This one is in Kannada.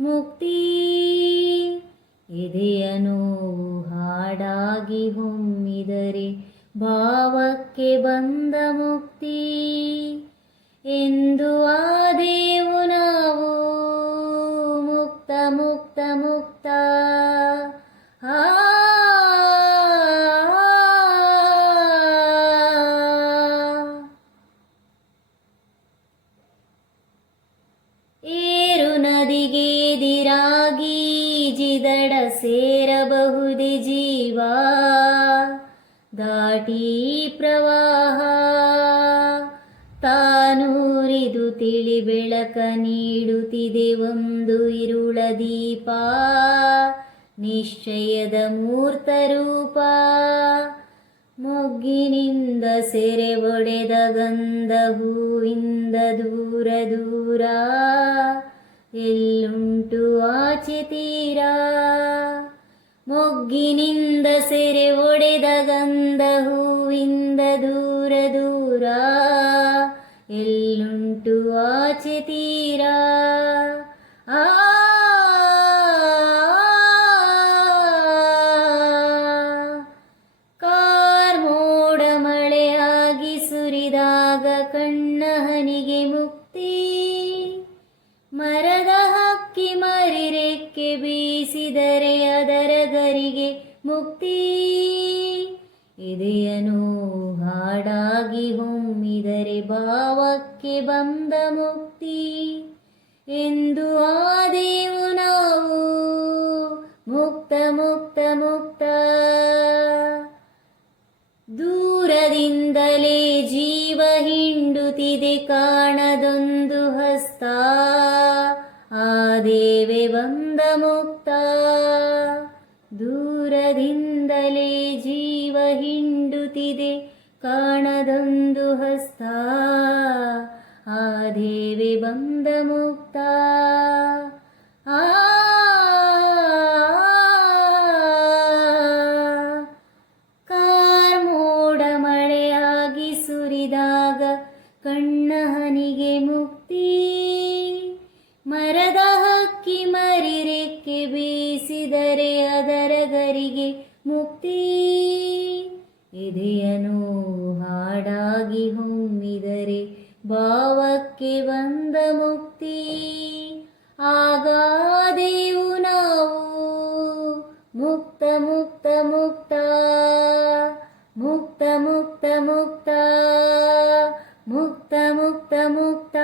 ಮುಕ್ತಿ. ಎದೆಯ ನೋವು ಹಾಡಾಗಿ ಹೊಮ್ಮಿದರೆ ಭಾವಕ್ಕೆ ಬಂದ ಮುಕ್ತಿ. ಎಂದು ಆದೆವು ನಾವು ಮುಕ್ತ ಮುಕ್ತ ಮುಕ್ತ. ಏರು ನದಿಗೆ ಎದಿರಾಗಿ ಜಿದಡ ಸೇರಬಹುದೇ ಜೀವ. ದಾಟಿ ಪ್ರವಾಹ ತಾನೂರಿದು ತಿಳಿ ಬೆಳಕ ನೀಡುತ್ತಿದೆ ಒಂದು ಇರುಳ ದೀಪ. ನಿಶ್ಚಯದ ಮೂರ್ತ ರೂಪ ಮೊಗ್ಗಿನಿಂದ ಸೆರೆ ಒಡೆದ ಗಂಧ ಹೂವಿಂದ ದೂರ ದೂರ. ಎಲ್ಲುಂಟು ಆಚೆ ತೀರ. ಮೊಗ್ಗಿನಿಂದ ಸೆರೆ ಒಡೆದ ಗಂಧ ಹೂವಿಂದ ದೂರ ದೂರ. ಎಲ್ಲುಂಟು ಆಚೆ ತೀರ. ಕಾರ್ಮೋಡ ಮಳೆಯಾಗಿ ಸುರಿದಾಗ ಕಣ್ಣ ಹನಿಗೆ ಮುಕ್ತಿ. ಮರದ ಹಕ್ಕಿ ಮರಿರೆಕ್ಕೆ ಬೀಸಿದರೆ ಅದರ ಗರಿಗೆ ಮುಕ್ತಿ. ಎದೆಯನು ಹಾಡಾಗಿ ಹೊಮ್ಮಿದರೆ ಭಾವಕ್ಕೆ ಬಂದ ಮುಕ್ತಿ. ಎಂದು ಆದೆವು ನಾವು ಮುಕ್ತ ಮುಕ್ತ ಮುಕ್ತ. ದೂರದಿಂದಲೇ ಜೀವ ಹಿಂಡುತ್ತಿದೆ ಕಾಣದೊಂದು ಹಸ್ತ. ಆದೇವೆ ಬಂದ ಮುಕ್ತ. ದೂರದಿಂದಲೇ ಜೀವ ಹಿಂಡುತ್ತಿದೆ ಕಾಣದೊಂದು ಹಸ್ತ. ಆದೇವೆ ಬಂದ ಮುಕ್ತ. ಕಾರ್ಮೋಡ ಮಳೆಯಾಗಿ ಸುರಿದಾಗ ಕಣ್ಣ ಹನಿಗೆ ಮುಕ್ತಿ. ಮರದ ಹಕ್ಕಿ ಮರಿರೆಕ್ಕೆ ಬೀಸಿದರೆ ಅದರ ಗರಿಗೆ ಮುಕ್ತಿ. ಎದೆಯನು ಹಾಡಾಗಿ ಹೊಮ್ಮಿದರೆ ಭಾವಕ್ಕೆ ಬಂದ ಮುಕ್ತಿ. ಆಗಾದೆವು ನಾವು ಮುಕ್ತ ಮುಕ್ತ ಮುಕ್ತ. ಮುಕ್ತ ಮುಕ್ತ ಮುಕ್ತ. ಮುಕ್ತ ಮುಕ್ತ ಮುಕ್ತ.